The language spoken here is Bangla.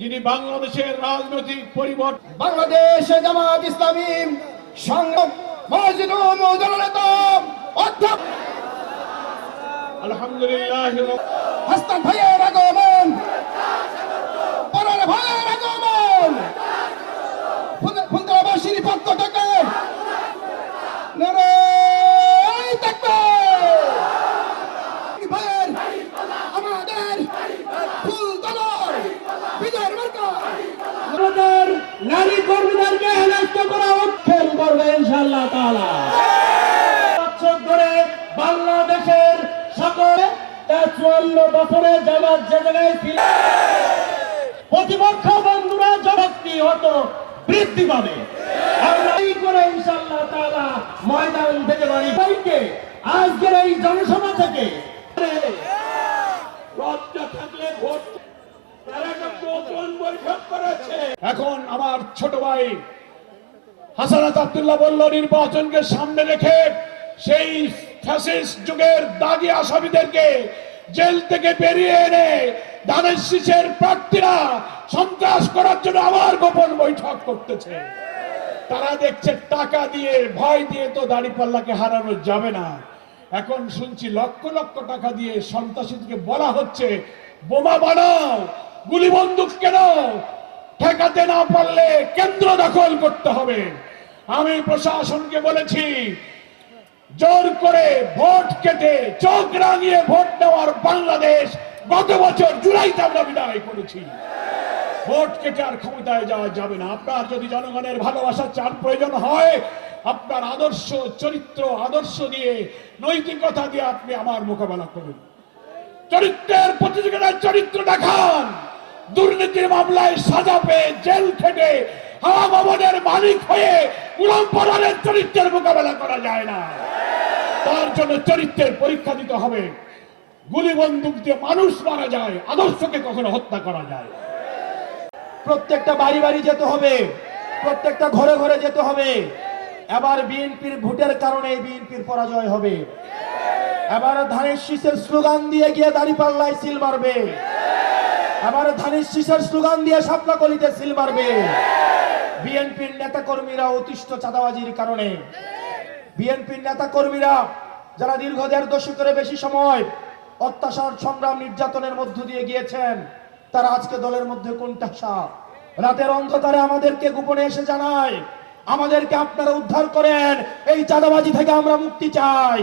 যিনি বাংলাদেশের রাজনৈতিক পরিবর্তন বাংলাদেশ জামাত ইসলামী সংগ্রাম মসজিদুল মুজাল্লাত অধ্যক্ষ আলহামদুলিল্লাহ হাসান ভাইয়ের আগমন পরার ভাইয়ের আগমন ফুলতলাবাসীর পক্ষ থেকে নারায়ে তাকবীর ভাইয়ের আমাদের ফুলতলার বিজয়ের মার্কা আমাদের নারী কর্মীদেরকে হেনস্থ করা উৎখেল করবে ইনশাআল্লাহ তাআলা। বছর ধরে বাংলাদেশের সকল 54 বছরে জামাত যে জায়গায় ছিল প্রতিপক্ষ বন্ধুরা জবাবদি হতো বৃদ্ধি পাবে। আমরা এই করে ইনশাআল্লাহ তাআলা ময়দান থেকে বাড়ি পাইকে আজকের এই জনসভা থেকে লজ্জা থাকলে ভোট এখন আমার ছোট ভাই হাসানাত আব্দুল্লাহ বলল নির্বাচনকে সামনে রেখে সেই ফ্যাসিস্ট যুগের দাগী আসামিদেরকে জেল থেকে বেরিয়ে এনে ধানের শীষের প্রার্থীরা সন্ত্রাস করার জন্য আবার গোপন বৈঠক করতেছে। তারা দেখছে টাকা দিয়ে ভয় দিয়ে তো দাঁড়িপাল্লাকে হারানো যাবে না। এখন শুনছি লক্ষ লক্ষ টাকা দিয়ে সন্ত্রাসীদেরকে বলা হচ্ছে বোমা বানাও, গুলি বন্দুক কেন, ঠেকাতে না পারলে কেন্দ্র দখল করতে হবে। আমি প্রশাসনকে বলেছি জোর করে ভোট কেটে চোখ রাঙিয়ে ভোট নেওয়ার বাংলাদেশ গত বছর জুলাইতে আমরা বিদায় করেছি। ভোট কেটে আর ক্ষমতায় যাওয়া যাবে না। আপনার যদি জনগণের ভালোবাসা চার প্রয়োজন হয়, আপনার আদর্শ চরিত্র আদর্শ দিয়ে নৈতিকতা দিয়ে আপনি আমার মোকাবেলা করুন। চরিত্রের প্রতিযোগিতার চরিত্র দেখান। দুর্নীতির মামলায় সাজা পেয়ে জেল খেটে হাওয়া ভবনের মালিক হয়ে উলম্পনের চরিত্রের মোকাবেলা করা যায় না। তার জন্য চরিত্রের পরীক্ষা দিতে হবে। গুলি বন্দুক দিয়ে মানুষ মারা যায়, আদর্শকে কখনো হত্যা করা যায়। প্রত্যেকটা বাড়ি বাড়ি যেতে হবে, প্রত্যেকটা ঘরে ঘরে যেতে হবে। এবার বিএনপির ভোটের কারণে বিএনপির পরাজয় হবে। এবার ধানের শীষের স্লোগান দিয়ে গিয়ে দাঁড়িপাল্লায় সিল মারবে। এবার ধানের শীষের স্লোগান দিয়ে শাপলাকলিতে সিল মারবে। বিএনপির নেতা কর্মীরা অতিষ্ঠ চাঁদাবাজির কারণে, বিএনপির নেতা কর্মীরা যারা দীর্ঘ 1.5 দশকের বেশি সময় অত্যাচার সংগ্রাম নির্যাতনের মধ্য দিয়ে গিয়েছেন, তারা আজকে দলের মধ্যে কোণঠাসা। রাতের অন্ধকারে আমাদেরকে গোপনে এসে জানায় আমাদেরকে আপনারা উদ্ধার করেন, এই চাঁদাবাজি থেকে আমরা মুক্তি চাই।